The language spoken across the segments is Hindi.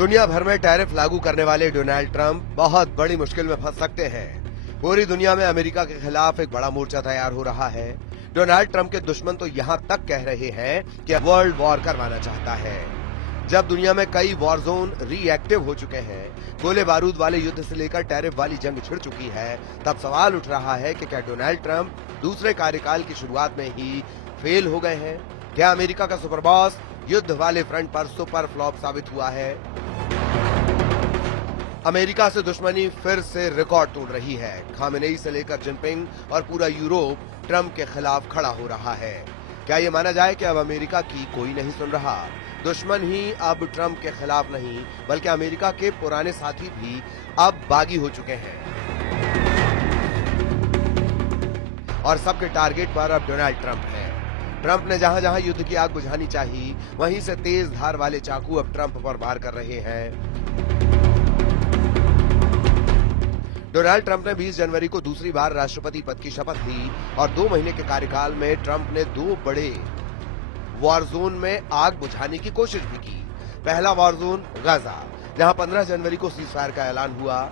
दुनिया भर में टैरिफ लागू करने वाले डोनाल्ड ट्रंप बहुत बड़ी मुश्किल में फंस सकते हैं। पूरी दुनिया में अमेरिका के खिलाफ एक बड़ा मोर्चा तैयार हो रहा है। डोनाल्ड ट्रंप के दुश्मन तो यहाँ तक कह रहे हैं कि वर्ल्ड वॉर करवाना चाहता है। जब दुनिया में कई वॉर जोन रीएक्टिव हो चुके हैं, गोले बारूद वाले युद्ध से लेकर टैरिफ वाली जंग छिड़ चुकी है, तब सवाल उठ रहा है कि क्या डोनाल्ड ट्रंप दूसरे कार्यकाल की शुरुआत में ही फेल हो गए हैं? क्या अमेरिका का सुपर बॉस युद्ध वाले फ्रंट पर सुपर फ्लॉप साबित हुआ है? अमेरिका से दुश्मनी फिर से रिकॉर्ड तोड़ रही है। खामेनेई से लेकर जिनपिंग और पूरा यूरोप ट्रंप के खिलाफ खड़ा हो रहा है। क्या ये माना जाए कि अब अमेरिका की कोई नहीं सुन रहा? दुश्मन ही अब ट्रंप के खिलाफ नहीं, बल्कि अमेरिका के पुराने साथी भी अब बागी हो चुके हैं और सबके टारगेट पर अब डोनाल्ड ट्रंप है। ट्रंप ने जहां जहां युद्ध की आग बुझानी चाहिए, वहीं से तेज धार वाले चाकू अब ट्रंप पर वार कर रहे हैं। डोनाल्ड ट्रंप ने 20 जनवरी को दूसरी बार राष्ट्रपति पद की शपथ ली और 2 महीने के कार्यकाल में ट्रंप ने 2 बड़े वॉर जोन में आग बुझाने की कोशिश भी की। पहला वॉर जोन गाजा, जहां 15 जनवरी को सीजफायर का ऐलान हुआ,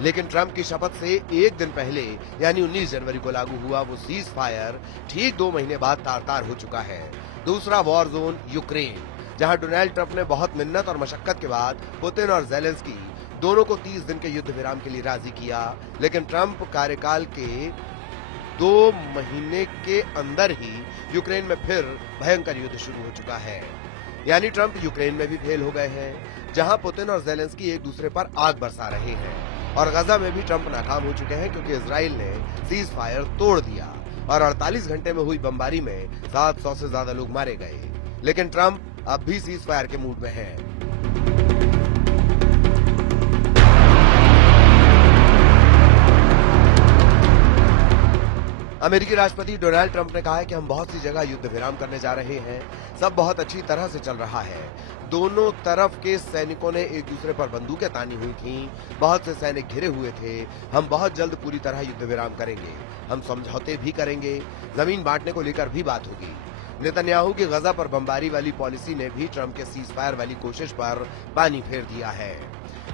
लेकिन ट्रंप की शपथ से एक दिन पहले यानी 19 जनवरी को लागू हुआ वो सीजफायर ठीक 2 महीने बाद तार-तार हो चुका है। दूसरा वॉर जोन यूक्रेन, जहां डोनाल्ड ट्रंप ने बहुत मिन्नत और मशक्कत के बाद पुतिन और जेलेंस्की दोनों को 30 दिन के युद्ध विराम के लिए राजी किया, लेकिन ट्रंप कार्यकाल के 2 महीने के अंदर ही यूक्रेन में फिर भयंकर युद्ध शुरू हो चुका है। यानी ट्रंप यूक्रेन में भी फेल हो गए हैं, जहां पुतिन और जेलेंस्की एक दूसरे पर आग बरसा रहे हैं, और गजा में भी ट्रंप नाकाम हो चुके हैं क्योंकि इजराइल ने सीज फायर तोड़ दिया और 48 घंटे में हुई बमबारी में 700 से ज्यादा लोग मारे गए। लेकिन ट्रंप अब भी सीज फायर के मूड में है। अमेरिकी राष्ट्रपति डोनाल्ड ट्रंप ने कहा है कि हम बहुत सी जगह युद्ध विराम करने जा रहे हैं, सब बहुत अच्छी तरह से चल रहा है। दोनों तरफ के सैनिकों ने एक दूसरे पर बंदूकें तानी हुई थीं, बहुत से सैनिक घिरे हुए थे। हम बहुत जल्द पूरी तरह युद्ध विराम करेंगे, हम समझौते भी करेंगे, जमीन बांटने को लेकर भी बात होगी। नेतन्याहू की गजा पर बमबारी वाली पॉलिसी ने भी ट्रंप के सीज फायर वाली कोशिश पर पानी फेर दिया है।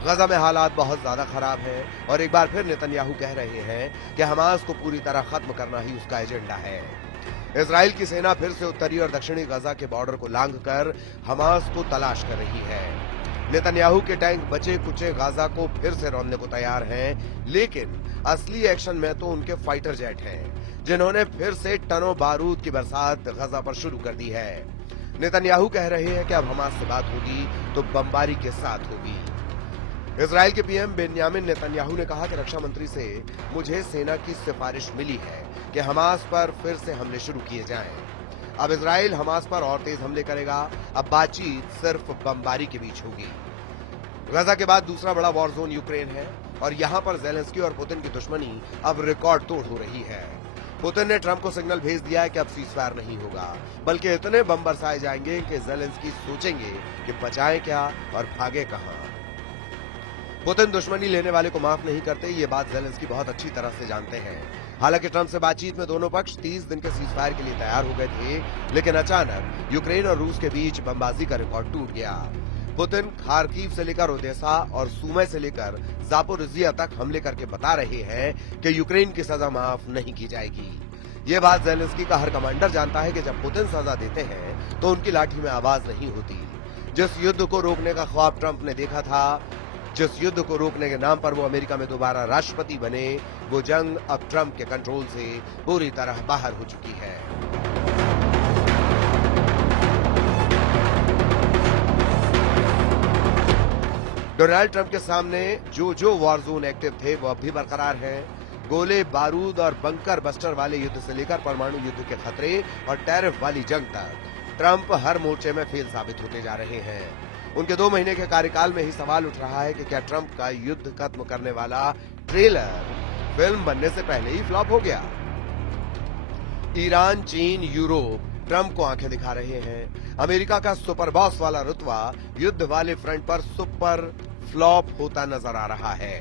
गजा में हालात बहुत ज्यादा खराब हैं और एक बार फिर नेतन्याहू कह रहे हैं कि हमास को पूरी तरह खत्म करना ही उसका एजेंडा है। इजराइल की सेना फिर से उत्तरी और दक्षिणी गजा के बॉर्डर को लांघकर हमास को तलाश कर रही है। नेतन्याहू के टैंक बचे कुचे गाजा को फिर से रौंदने को तैयार हैं, लेकिन असली एक्शन में तो उनके फाइटर जेट हैं, जिन्होंने फिर से टनों बारूद की बरसात गजा पर शुरू कर दी है। नेतन्याहू कह रहे हैं कि अब हमास से बात होगी तो बमबारी के साथ होगी। इजराइल के पीएम बेन्यामिन नेतन्याहू ने कहा कि रक्षा मंत्री से मुझे सेना की सिफारिश मिली है कि हमास पर फिर से हमले शुरू किए जाएं। अब इजराइल हमास पर और तेज हमले करेगा। अब बातचीत सिर्फ बमबारी के बीच होगी। गजा के बाद दूसरा बड़ा वॉर जोन यूक्रेन है और यहाँ पर जेलेंस्की और पुतिन की दुश्मनी अब रिकॉर्ड तोड़ हो रही है। पुतिन ने ट्रंप को सिग्नल भेज दिया है कि अब सीजफायर नहीं होगा, बल्कि इतने बम बरसाए जाएंगे कि जेलेंस्की सोचेंगे कि बचाएं क्या और भागे कहां। पुतिन दुश्मनी लेने वाले को माफ नहीं करते, ये बात जेलेंस्की बहुत अच्छी तरह से जानते हैं। हालांकि ट्रंप से बातचीत में दोनों पक्ष 30 दिन के सीजफायर के लिए तैयार हो गए थे, लेकिन अचानक यूक्रेन और रूस के बीच बमबाजी का रिकॉर्ड टूट गया। पुतिन खार्किव से लेकर ओदेसा और सुमे से लेकर जापोरिजिया तक हमले करके बता रहे हैं कि यूक्रेन की सजा माफ नहीं की जाएगी। ये बात जेलेंस्की का हर कमांडर जानता है कि जब पुतिन सजा देते हैं तो उनकी लाठी में आवाज नहीं होती। जिस युद्ध को रोकने का ख्वाब ट्रंप ने देखा था, जिस युद्ध को रोकने के नाम पर वो अमेरिका में दोबारा राष्ट्रपति बने, वो जंग अब ट्रंप के कंट्रोल से पूरी तरह बाहर हो चुकी है। डोनाल्ड ट्रंप के सामने जो वॉर जोन एक्टिव थे वो अब भी बरकरार हैं। गोले बारूद और बंकर बस्टर वाले युद्ध से लेकर परमाणु युद्ध के खतरे और टैरिफ वाली जंग तक ट्रंप हर मोर्चे में फेल साबित होते जा रहे हैं। उनके 2 महीने के कार्यकाल में ही सवाल उठ रहा है कि क्या ट्रंप का युद्ध खत्म करने वाला ट्रेलर फिल्म बनने से पहले ही फ्लॉप हो गया। ईरान, चीन, यूरोप ट्रंप को आंखें दिखा रहे हैं। अमेरिका का सुपर बॉस वाला रुतबा युद्ध वाले फ्रंट पर सुपर फ्लॉप होता नजर आ रहा है।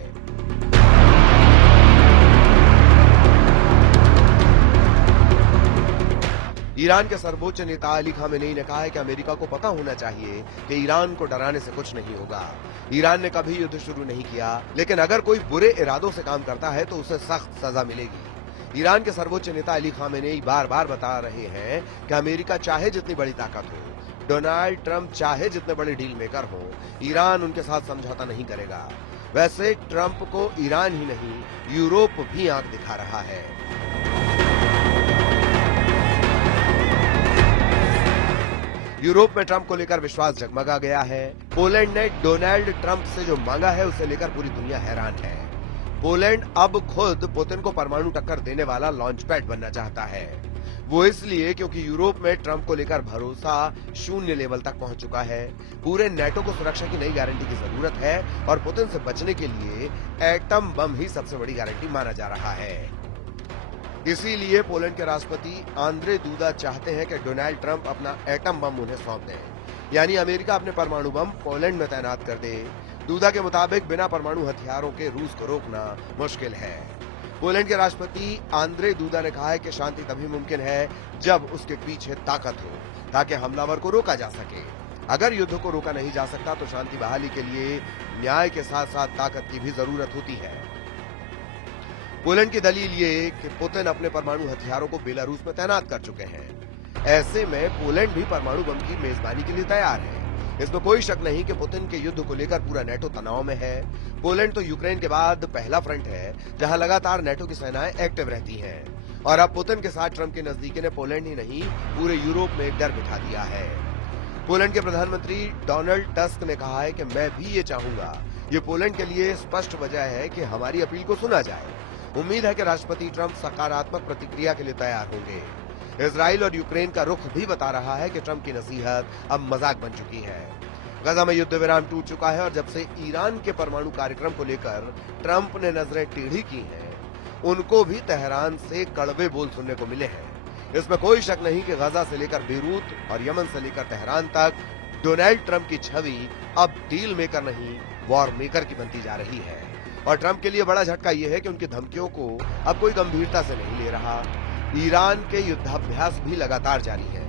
ईरान के सर्वोच्च नेता अली खामेनेई ने कहा है कि अमेरिका को पता होना चाहिए कि ईरान को डराने से कुछ नहीं होगा। ईरान ने कभी युद्ध शुरू नहीं किया, लेकिन अगर कोई बुरे इरादों से काम करता है तो उसे सख्त सजा मिलेगी। ईरान के सर्वोच्च नेता अली खामेनेई बार बार बता रहे हैं कि अमेरिका चाहे जितनी बड़ी ताकत हो, डोनाल्ड ट्रंप चाहे जितने बड़े डील मेकर हो, ईरान उनके साथ समझौता नहीं करेगा। वैसे ट्रंप को ईरान ही नहीं, यूरोप भी आंख दिखा रहा है। यूरोप में ट्रंप को लेकर विश्वास जगमगा गया है। पोलैंड ने डोनाल्ड ट्रंप से जो मांगा है उसे लेकर पूरी दुनिया हैरान है। पोलैंड अब खुद पुतिन को परमाणु टक्कर देने वाला लॉन्च पैड बनना चाहता है। वो इसलिए क्योंकि यूरोप में ट्रंप को लेकर भरोसा शून्य लेवल तक पहुंच चुका है। पूरे नेटो को सुरक्षा की नई गारंटी की जरूरत है और पुतिन से बचने के लिए एटम बम ही सबसे बड़ी गारंटी माना जा रहा है। इसीलिए पोलैंड के राष्ट्रपति आंद्रे दूदा चाहते हैं कि डोनाल्ड ट्रंप अपना एटम बम उन्हें सौंप दें, यानी अमेरिका अपने परमाणु बम पोलैंड में तैनात कर दे। दूदा के मुताबिक बिना परमाणु हथियारों के रूस को रोकना मुश्किल है। पोलैंड के राष्ट्रपति आंद्रे दूदा ने कहा है कि शांति तभी मुमकिन है जब उसके पीछे ताकत हो, ताकि हमलावर को रोका जा सके। अगर युद्ध को रोका नहीं जा सकता तो शांति बहाली के लिए न्याय के साथ साथ ताकत की भी जरूरत होती है। पोलैंड की दलील ये कि पुतिन अपने परमाणु हथियारों को बेलारूस में तैनात कर चुके हैं। ऐसे में पोलैंड भी परमाणु बम की मेजबानी के लिए तैयार है। इसमें कोई शक नहीं कि पुतिन के युद्ध को लेकर पूरा नेटो तनाव में है। पोलैंड तो यूक्रेन के बाद पहला फ्रंट है जहां लगातार नेटो की सेनाएं एक्टिव रहती हैं। और अब पुतिन के साथ ट्रंप की नजदीकी ने पोलैंड ही नहीं पूरे यूरोप में एक डर बिठा दिया है। पोलैंड के प्रधानमंत्री डोनाल्ड टस्क ने कहा है कि मैं भी ये चाहूंगा। ये पोलैंड के लिए स्पष्ट वजह है कि हमारी अपील को सुना जाए। उम्मीद है कि राष्ट्रपति ट्रंप सकारात्मक प्रतिक्रिया के लिए तैयार होंगे। इजराइल और यूक्रेन का रुख भी बता रहा है कि ट्रंप की नसीहत अब मजाक बन चुकी है। गजा में युद्ध विराम टूट चुका है और जब से ईरान के परमाणु कार्यक्रम को लेकर ट्रंप ने नजरें टेढ़ी की हैं, उनको भी तेहरान से कड़वे बोल सुनने को मिले हैं। इसमें कोई शक नहीं कि गजा से लेकर बेरूत और यमन से लेकर तेहरान तक डोनाल्ड ट्रंप की छवि अब डील मेकर नहीं, वॉर मेकर की बनती जा रही है। और ट्रंप के लिए बड़ा झटका यह है कि उनकी धमकियों को अब कोई गंभीरता से नहीं ले रहा। ईरान के युद्धाभ्यास भी लगातार जारी है।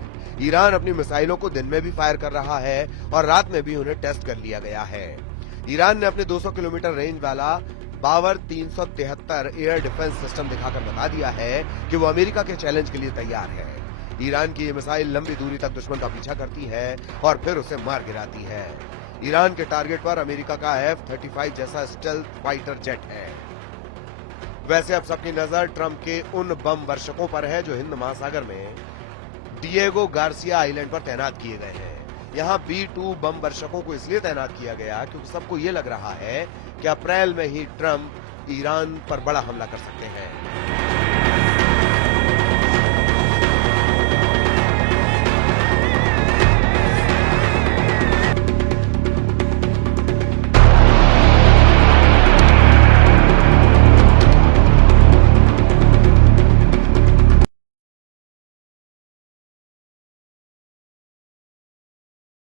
ईरान अपनी मिसाइलों को दिन में भी फायर कर रहा है और रात में भी उन्हें टेस्ट कर लिया गया है। ईरान ने अपने 200 किलोमीटर रेंज वाला बावर 373 एयर डिफेंस सिस्टम दिखाकर बता दिया है कि वो अमेरिका के चैलेंज के लिए तैयार है। ईरान की ये मिसाइल लंबी दूरी तक दुश्मन का पीछा करती है और फिर उसे मार गिराती है। ईरान के टारगेट पर अमेरिका का F-35 जैसा स्टेल्थ फाइटर जेट है। वैसे अब सबकी नजर ट्रंप के उन बम वर्षकों पर है जो हिंद महासागर में डिएगो गार्सिया आइलैंड पर तैनात किए गए हैं। यहाँ B-2 बम वर्षकों को इसलिए तैनात किया गया क्योंकि सबको ये लग रहा है कि अप्रैल में ही ट्रंप ईरान पर बड़ा हमला कर सकते हैं।